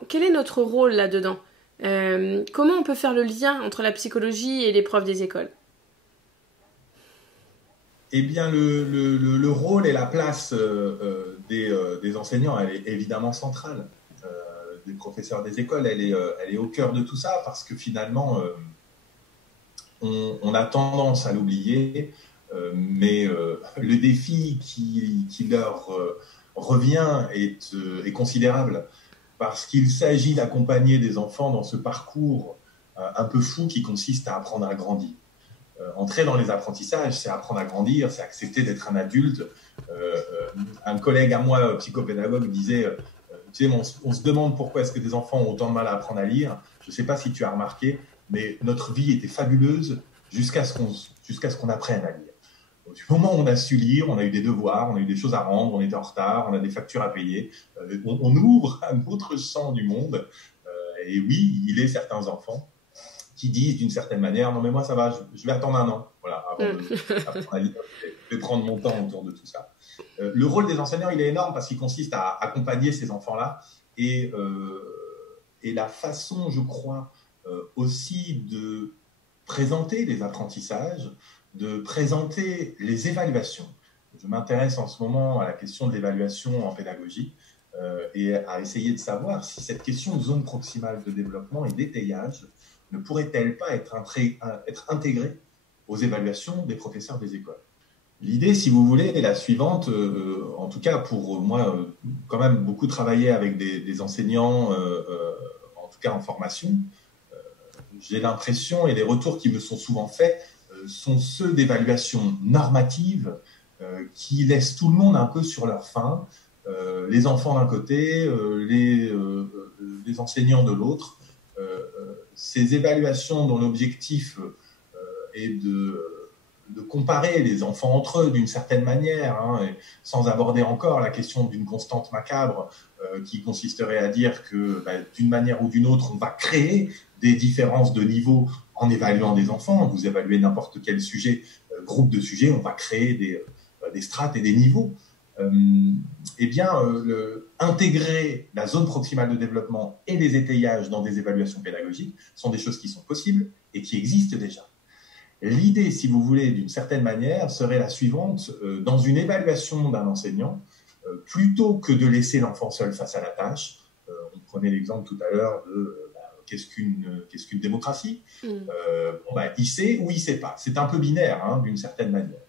Quel est notre rôle là-dedans? Comment on peut faire le lien entre la psychologie et les profs des écoles? Eh bien, le rôle et la place des enseignants, elle est évidemment centrale. Des professeurs des écoles, elle est au cœur de tout ça, parce que finalement, on a tendance à l'oublier, mais le défi qui leur revient est considérable, parce qu'il s'agit d'accompagner des enfants dans ce parcours un peu fou qui consiste à apprendre à grandir. Entrer dans les apprentissages, c'est apprendre à grandir, c'est accepter d'être un adulte. Un collègue à moi, psychopédagogue, disait tu sais, on se demande pourquoi est-ce que des enfants ont autant de mal à apprendre à lire. Je ne sais pas si tu as remarqué, mais notre vie était fabuleuse jusqu'à ce qu'on apprenne à lire. Du moment où on a su lire, on a eu des devoirs, on a eu des choses à rendre, on était en retard, on a des factures à payer, on ouvre un autre champ du monde. Et oui, il est certains enfants qui disent d'une certaine manière, non mais moi ça va, je vais attendre 1 an, voilà, avant d'apprendre à lire, je vais prendre mon temps autour de tout ça. Le rôle des enseignants, il est énorme parce qu'il consiste à accompagner ces enfants-là et la façon, je crois, aussi de présenter les apprentissages, de présenter les évaluations. Je m'intéresse en ce moment à la question de l'évaluation en pédagogie et à essayer de savoir si cette question de zone proximale de développement et d'étayage ne pourrait-elle pas être intégrée aux évaluations des professeurs des écoles. L'idée, si vous voulez, est la suivante, en tout cas pour moi, quand même beaucoup travailler avec des enseignants, en tout cas en formation. J'ai l'impression, et les retours qui me sont souvent faits, sont ceux d'évaluation normative qui laissent tout le monde un peu sur leur faim, les enfants d'un côté, les enseignants de l'autre. Ces évaluations dont l'objectif est de comparer les enfants entre eux d'une certaine manière, et sans aborder encore la question d'une constante macabre qui consisterait à dire que d'une manière ou d'une autre, on va créer des différences de niveau en évaluant des enfants. Vous évaluez n'importe quel sujet, groupe de sujets, on va créer des strates et des niveaux. Intégrer la zone proximale de développement et les étayages dans des évaluations pédagogiques sont des choses qui sont possibles et qui existent déjà. L'idée, si vous voulez, d'une certaine manière, serait la suivante. Dans une évaluation d'un enseignant, plutôt que de laisser l'enfant seul face à la tâche, on prenait l'exemple tout à l'heure de qu'est-ce qu'une démocratie. Il sait ou il ne sait pas. C'est un peu binaire, d'une certaine manière.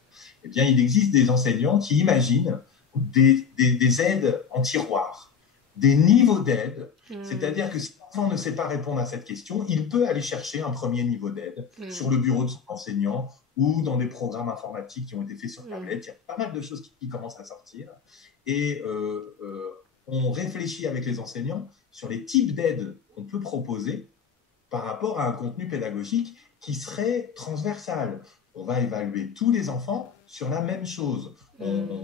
Eh bien, il existe des enseignants qui imaginent des aides en tiroir, des niveaux d'aide. C'est-à-dire que si l'enfant ne sait pas répondre à cette question, il peut aller chercher un premier niveau d'aide sur le bureau de son enseignant ou dans des programmes informatiques qui ont été faits sur tablette. Il y a pas mal de choses qui commencent à sortir. Et on réfléchit avec les enseignants sur les types d'aides qu'on peut proposer par rapport à un contenu pédagogique qui serait transversal. On va évaluer tous les enfants sur la même chose.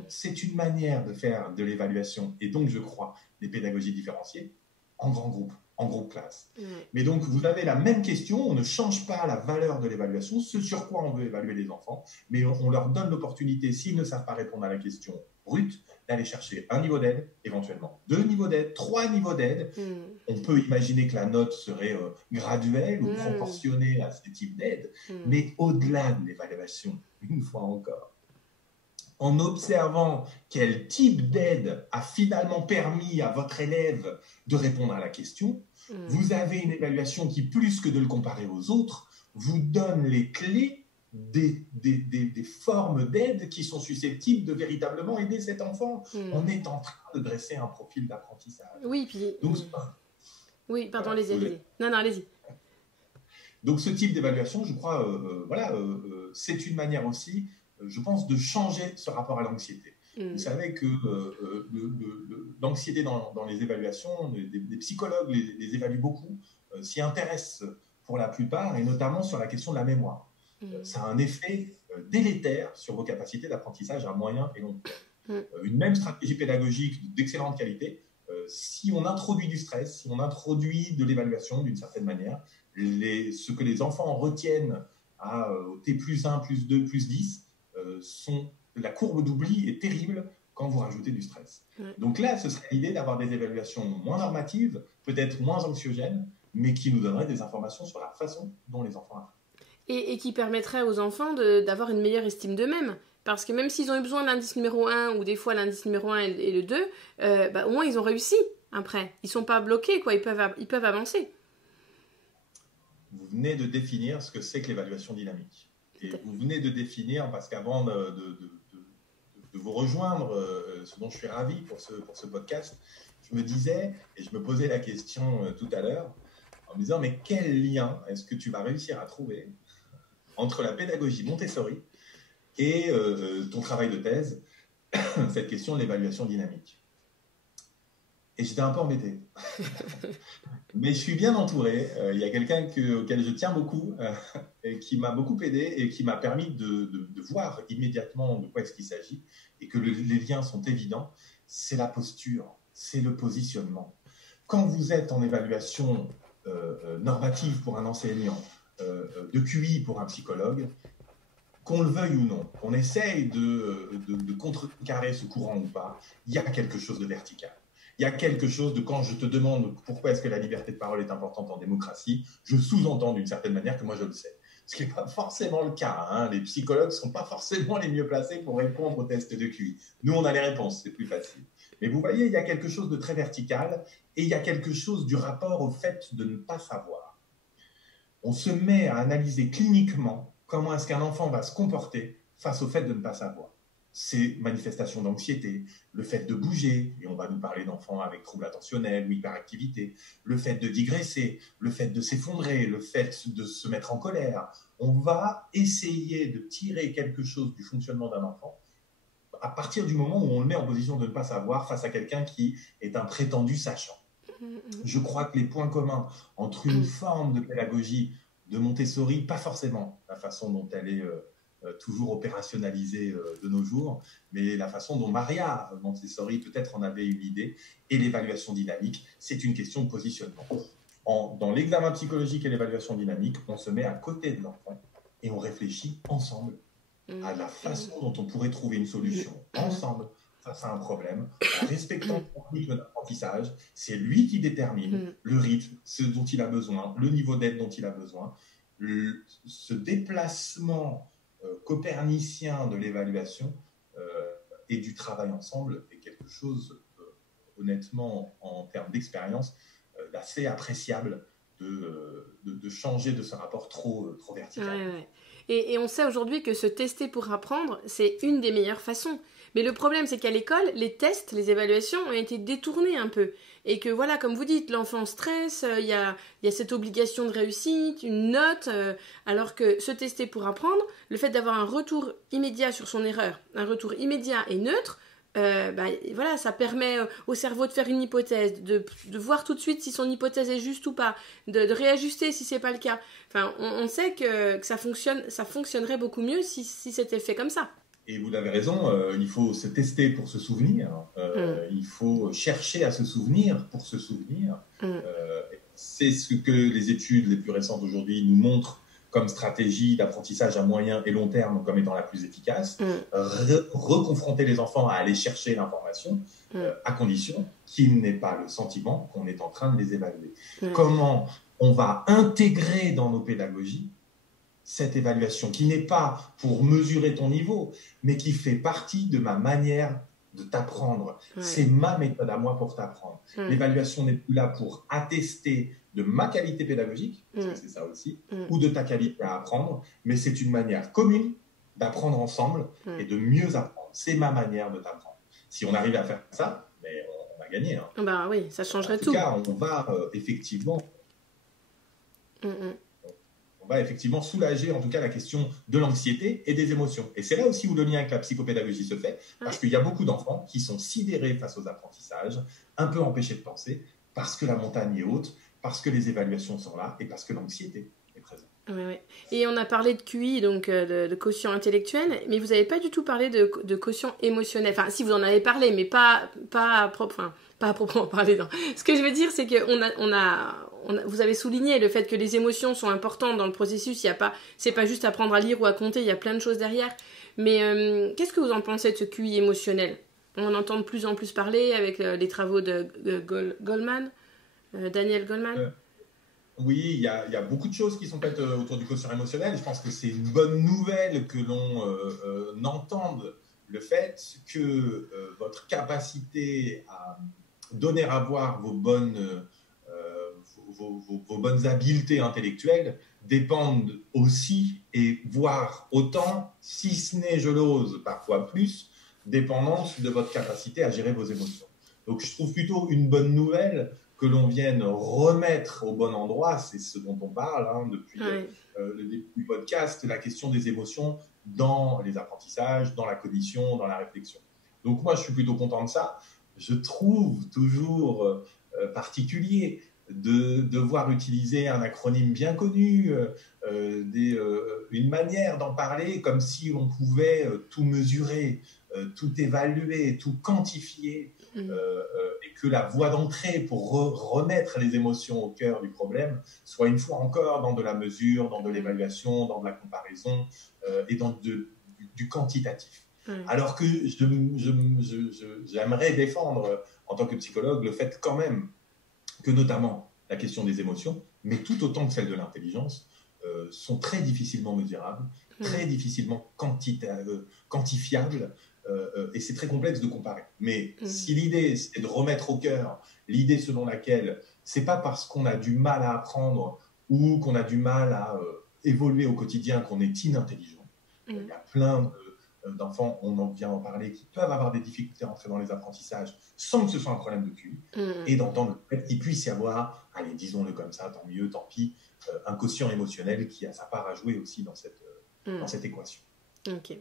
C'est une manière de faire de l'évaluation et donc, je crois, des pédagogies différenciées en grand groupe, en groupe classe. Ouais. Mais donc, vous avez la même question, on ne change pas la valeur de l'évaluation, ce sur quoi on veut évaluer les enfants, mais on leur donne l'opportunité, s'ils ne savent pas répondre à la question brute, d'aller chercher un niveau d'aide, éventuellement 2 niveaux d'aide, 3 niveaux d'aide. On peut imaginer que la note serait graduelle ou proportionnée à ces types d'aide, mais au-delà de l'évaluation, une fois encore, en observant quel type d'aide a finalement permis à votre élève de répondre à la question, vous avez une évaluation qui, plus que de le comparer aux autres, vous donne les clés des formes d'aide qui sont susceptibles de véritablement aider cet enfant. On est en train de dresser un profil d'apprentissage. Oui, puis... Donc, oui, pardon, allez-y. Non, allez-y. Donc, ce type d'évaluation, je crois, c'est une manière aussi, je pense, de changer ce rapport à l'anxiété. Vous savez que l'anxiété dans les évaluations, des psychologues les évaluent beaucoup, s'y intéressent pour la plupart, et notamment sur la question de la mémoire. Ça a un effet délétère sur vos capacités d'apprentissage à moyen et long terme. Une même stratégie pédagogique d'excellente qualité, si on introduit du stress, si on introduit de l'évaluation d'une certaine manière, ce que les enfants retiennent au T plus 1, plus 2, plus 10, la courbe d'oubli est terrible quand vous rajoutez du stress. Donc là, ce serait l'idée d'avoir des évaluations moins normatives, peut-être moins anxiogènes, mais qui nous donneraient des informations sur la façon dont les enfants apprennent. Et qui permettrait aux enfants d'avoir une meilleure estime d'eux-mêmes. Parce que même s'ils ont eu besoin de l'indice numéro 1, ou des fois l'indice numéro 1 et le 2, au moins ils ont réussi après. Ils ne sont pas bloqués, quoi. Ils peuvent avancer. Vous venez de définir ce que c'est que l'évaluation dynamique. Et vous venez de définir, parce qu'avant de vous rejoindre, ce dont je suis ravi pour ce podcast, je me disais, et je me posais la question tout à l'heure, en me disant, mais quel lien est-ce que tu vas réussir à trouver entre la pédagogie Montessori et ton travail de thèse, cette question de l'évaluation dynamique? Et j'étais un peu embêté. Mais je suis bien entouré. Il y a quelqu'un auquel je tiens beaucoup et qui m'a beaucoup aidé et qui m'a permis de voir immédiatement de quoi est-ce qu'il s'agit et que les liens sont évidents. C'est la posture, c'est le positionnement. Quand vous êtes en évaluation normative pour un enseignant, de QI pour un psychologue, qu'on le veuille ou non, qu'on essaye de contrecarrer ce courant ou pas, il y a quelque chose de vertical. Il y a quelque chose de quand je te demande pourquoi est-ce que la liberté de parole est importante en démocratie, je sous-entends d'une certaine manière que moi je le sais. Ce qui n'est pas forcément le cas. Hein. Les psychologues ne sont pas forcément les mieux placés pour répondre aux tests de QI. Nous, on a les réponses, c'est plus facile. Mais vous voyez, il y a quelque chose de très vertical et il y a quelque chose du rapport au fait de ne pas savoir. On se met à analyser cliniquement comment est-ce qu'un enfant va se comporter face au fait de ne pas savoir. Ces manifestations d'anxiété, le fait de bouger, et on va nous parler d'enfants avec troubles attentionnels ou hyperactivité, le fait de digresser, le fait de s'effondrer, le fait de se mettre en colère. On va essayer de tirer quelque chose du fonctionnement d'un enfant à partir du moment où on le met en position de ne pas savoir face à quelqu'un qui est un prétendu sachant. Je crois que les points communs entre une forme de pédagogie de Montessori, pas forcément la façon dont elle est toujours opérationnalisée de nos jours, mais la façon dont Maria Montessori peut-être en avait une idée, et l'évaluation dynamique, c'est une question de positionnement. Dans l'examen psychologique et l'évaluation dynamique, on se met à côté de l'enfant et on réfléchit ensemble à la façon dont on pourrait trouver une solution ensemble face à un problème, en respectant son rythme d'apprentissage. C'est lui qui détermine le rythme, ce dont il a besoin, le niveau d'aide dont il a besoin. Ce déplacement copernicien de l'évaluation et du travail ensemble est quelque chose, honnêtement, en termes d'expérience, d'assez appréciable de changer de ce rapport trop vertical. Ouais. Et on sait aujourd'hui que se tester pour apprendre, c'est une des meilleures façons. Mais le problème, c'est qu'à l'école, les tests, les évaluations ont été détournés un peu. Et que voilà, comme vous dites, l'enfant stresse, il y a cette obligation de réussite, une note, alors que se tester pour apprendre, le fait d'avoir un retour immédiat sur son erreur, un retour immédiat et neutre, voilà, ça permet au cerveau de faire une hypothèse, de voir tout de suite si son hypothèse est juste ou pas, de réajuster si c'est pas le cas. Enfin, on sait que ça fonctionnerait beaucoup mieux si c'était fait comme ça. Et vous avez raison, il faut se tester pour se souvenir, il faut chercher à se souvenir pour se souvenir. c'est ce que les études les plus récentes aujourd'hui nous montrent comme stratégie d'apprentissage à moyen et long terme comme étant la plus efficace. Reconfronter les enfants à aller chercher l'information à condition qu'ils n'aient pas le sentiment qu'on est en train de les évaluer. Comment on va intégrer dans nos pédagogies cette évaluation qui n'est pas pour mesurer ton niveau, mais qui fait partie de ma manière de t'apprendre. C'est ma méthode à moi pour t'apprendre. L'évaluation n'est plus là pour attester de ma qualité pédagogique, parce que c'est ça aussi, ou de ta qualité à apprendre, mais c'est une manière commune d'apprendre ensemble et de mieux apprendre. C'est ma manière de t'apprendre. Si on arrive à faire ça, mais on va gagner. Hein. Bah oui, ça changerait tout. En tout cas, on va effectivement... On va effectivement soulager en tout cas la question de l'anxiété et des émotions. Et c'est là aussi où le lien avec la psychopédagogie se fait, parce qu'il y a beaucoup d'enfants qui sont sidérés face aux apprentissages, un peu empêchés de penser, parce que la montagne est haute, parce que les évaluations sont là et parce que l'anxiété est présente. Oui. Et on a parlé de QI, donc de quotient intellectuel, mais vous n'avez pas du tout parlé de quotient émotionnel. Enfin, si vous en avez parlé, mais pas à proprement parler. Non. Ce que je veux dire, c'est que vous avez souligné le fait que les émotions sont importantes dans le processus. C'est pas juste apprendre à lire ou à compter, il y a plein de choses derrière. Mais qu'est-ce que vous en pensez de ce QI émotionnel ? On en entend de plus en plus parler avec les travaux de Goleman, Daniel Goleman. Oui, il y a beaucoup de choses qui sont faites autour du quotient émotionnel. Je pense que c'est une bonne nouvelle que l'on entende le fait que votre capacité à donner à voir vos bonnes habiletés intellectuelles dépendent aussi, et voire autant, si ce n'est, je l'ose, parfois plus, dépendance de votre capacité à gérer vos émotions. Donc je trouve plutôt une bonne nouvelle que l'on vienne remettre au bon endroit, c'est ce dont on parle depuis le début du podcast, la question des émotions dans les apprentissages, dans la cognition, dans la réflexion. Donc moi, je suis plutôt content de ça. Je trouve toujours particulier de devoir utiliser un acronyme bien connu, une manière d'en parler comme si on pouvait tout mesurer, tout évaluer, tout quantifier, et que la voie d'entrée pour remettre les émotions au cœur du problème soit une fois encore dans de la mesure, dans de l'évaluation, dans de la comparaison et dans du quantitatif. Alors que j'aimerais défendre en tant que psychologue le fait quand même que notamment la question des émotions, mais tout autant que celle de l'intelligence, sont très difficilement mesurables, très difficilement quantifiables, et c'est très complexe de comparer. Mais si l'idée c'est de remettre au cœur l'idée selon laquelle c'est pas parce qu'on a du mal à apprendre ou qu'on a du mal à évoluer au quotidien qu'on est inintelligent. Il y a plein d'enfants, on en vient en parler, qui peuvent avoir des difficultés à entrer dans les apprentissages sans que ce soit un problème de QI, et d'entendre qu'il puisse y avoir, allez, disons-le comme ça, tant mieux, tant pis, un quotient émotionnel qui a sa part à jouer aussi dans cette équation. Ok.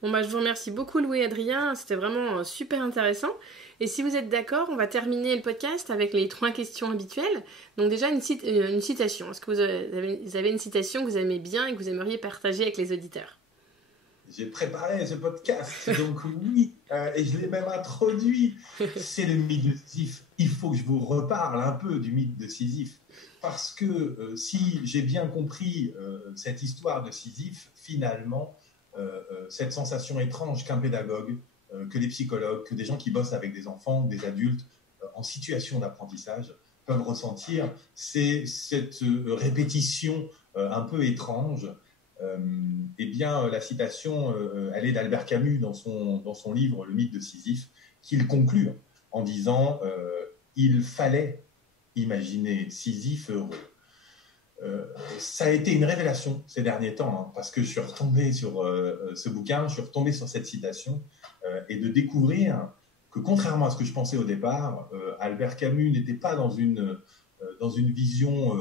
Bon, je vous remercie beaucoup, Louis et Adrien. C'était vraiment super intéressant. Et si vous êtes d'accord, on va terminer le podcast avec les 3 questions habituelles. Donc déjà, une citation. Est-ce que vous avez une citation que vous aimez bien et que vous aimeriez partager avec les auditeurs ? J'ai préparé ce podcast, donc oui, et je l'ai même introduit. C'est le mythe de Sisyphe. Il faut que je vous reparle un peu du mythe de Sisyphe. Parce que si j'ai bien compris cette histoire de Sisyphe, finalement, cette sensation étrange qu'un pédagogue, que les psychologues, que des gens qui bossent avec des enfants, des adultes en situation d'apprentissage peuvent ressentir, c'est cette répétition un peu étrange. Eh bien, la citation, elle est d'Albert Camus dans son livre « Le mythe de Sisyphe », qu'il conclut en disant « Il fallait imaginer Sisyphe heureux ». Ça a été une révélation ces derniers temps, parce que je suis retombé sur ce bouquin, je suis retombé sur cette citation, et de découvrir que contrairement à ce que je pensais au départ, Albert Camus n'était pas dans une vision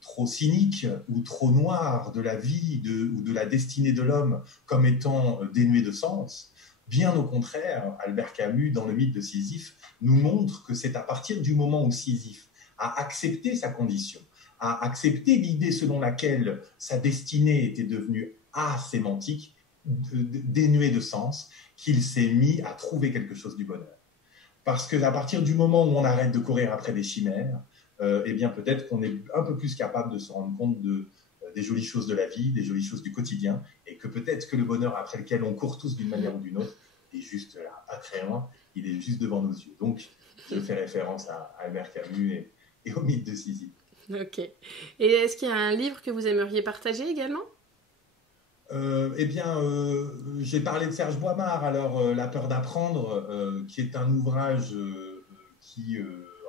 trop cynique ou trop noire de la vie ou de la destinée de l'homme comme étant dénuée de sens. Bien au contraire, Albert Camus, dans le mythe de Sisyphe, nous montre que c'est à partir du moment où Sisyphe a accepté sa condition, a accepté l'idée selon laquelle sa destinée était devenue asémantique, dénuée de sens, qu'il s'est mis à trouver quelque chose du bonheur. Parce qu'à partir du moment où on arrête de courir après des chimères, eh bien peut-être qu'on est un peu plus capable de se rendre compte des jolies choses de la vie, des jolies choses du quotidien, et que peut-être que le bonheur après lequel on court tous d'une manière ou d'une autre est juste là, attrayant, il est juste devant nos yeux. Donc, je fais référence à Albert Camus et au mythe de Sisyphe. Ok. Et est-ce qu'il y a un livre que vous aimeriez partager également ? J'ai parlé de Serge Boimard, alors La peur d'apprendre, qui est un ouvrage qui,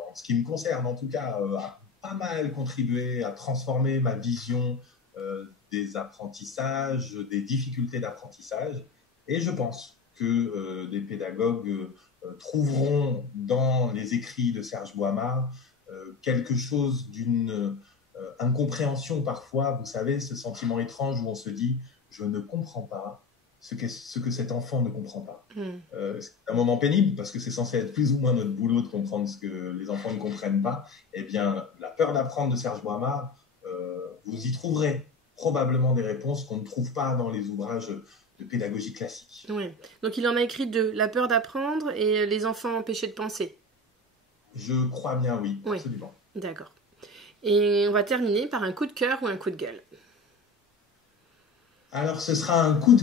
en ce qui me concerne en tout cas, a pas mal contribué à transformer ma vision des apprentissages, des difficultés d'apprentissage. Et je pense que des pédagogues trouveront dans les écrits de Serge Boimard quelque chose d'une incompréhension parfois, vous savez, ce sentiment étrange où on se dit « je ne comprends pas ce que cet enfant ne comprend pas ». C'est un moment pénible parce que c'est censé être plus ou moins notre boulot de comprendre ce que les enfants ne comprennent pas. Eh bien, La peur d'apprendre de Serge Boimard, vous y trouverez probablement des réponses qu'on ne trouve pas dans les ouvrages de pédagogie classique. Oui. Donc il en a écrit 2, La peur d'apprendre et Les enfants empêchés de penser. Je crois bien, oui. Absolument. D'accord. Et on va terminer par un coup de cœur ou un coup de gueule. Alors, ce sera un coup de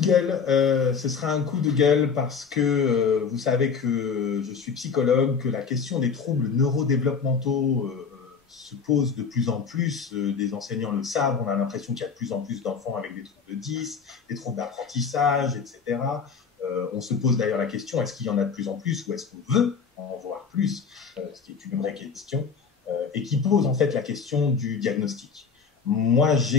gueule. Parce que vous savez que je suis psychologue, que la question des troubles neurodéveloppementaux se pose de plus en plus. Des enseignants le savent, on a l'impression qu'il y a de plus en plus d'enfants avec des troubles de 10, des troubles d'apprentissage, etc. On se pose d'ailleurs la question, est-ce qu'il y en a de plus en plus ou est-ce qu'on veut en voir plus, ce qui est une vraie question, et qui pose en fait la question du diagnostic. Moi, je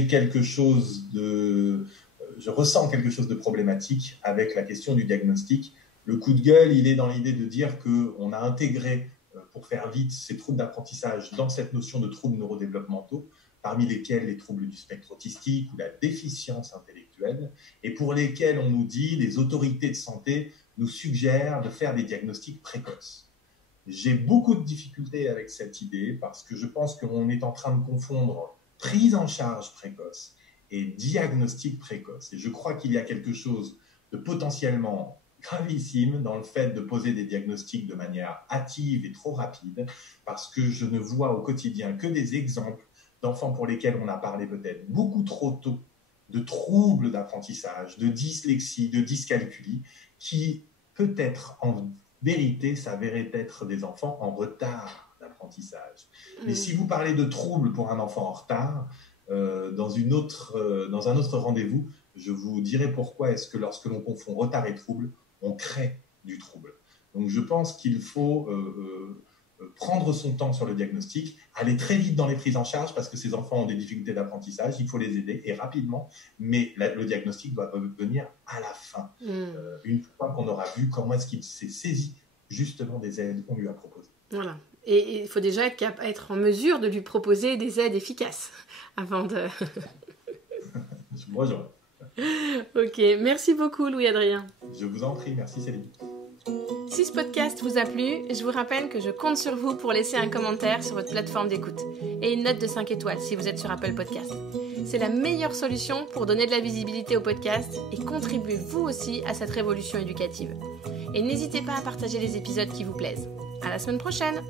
ressens quelque chose de problématique avec la question du diagnostic. Le coup de gueule, il est dans l'idée de dire qu'on a intégré, pour faire vite, ces troubles d'apprentissage dans cette notion de troubles neurodéveloppementaux, parmi lesquels les troubles du spectre autistique ou la déficience intellectuelle, et pour lesquels on nous dit, les autorités de santé nous suggèrent de faire des diagnostics précoces. J'ai beaucoup de difficultés avec cette idée parce que je pense qu'on est en train de confondre prise en charge précoce et diagnostic précoce. Et je crois qu'il y a quelque chose de potentiellement gravissime dans le fait de poser des diagnostics de manière hâtive et trop rapide, parce que je ne vois au quotidien que des exemples d'enfants pour lesquels on a parlé peut-être beaucoup trop tôt de troubles d'apprentissage, de dyslexie, de dyscalculie, qui peut-être en vérité s'avéraient être des enfants en retard d'apprentissage. Mais si vous parlez de troubles pour un enfant en retard, dans un autre rendez-vous, je vous dirai pourquoi est-ce que lorsque l'on confond retard et trouble, on crée du trouble. Donc je pense qu'il faut prendre son temps sur le diagnostic, aller très vite dans les prises en charge parce que ces enfants ont des difficultés d'apprentissage, il faut les aider et rapidement, mais le diagnostic doit venir à la fin, une fois qu'on aura vu comment est-ce qu'il s'est saisi justement des aides qu'on lui a proposées. Voilà. Et il faut déjà être en mesure de lui proposer des aides efficaces avant de... Je vous rejoins. Ok, merci beaucoup Louis-Adrien. Je vous en prie, merci Céline. Si ce podcast vous a plu, je vous rappelle que je compte sur vous pour laisser un commentaire sur votre plateforme d'écoute et une note de 5 étoiles si vous êtes sur Apple Podcast. C'est la meilleure solution pour donner de la visibilité au podcast et contribuer vous aussi à cette révolution éducative. Et n'hésitez pas à partager les épisodes qui vous plaisent. À la semaine prochaine!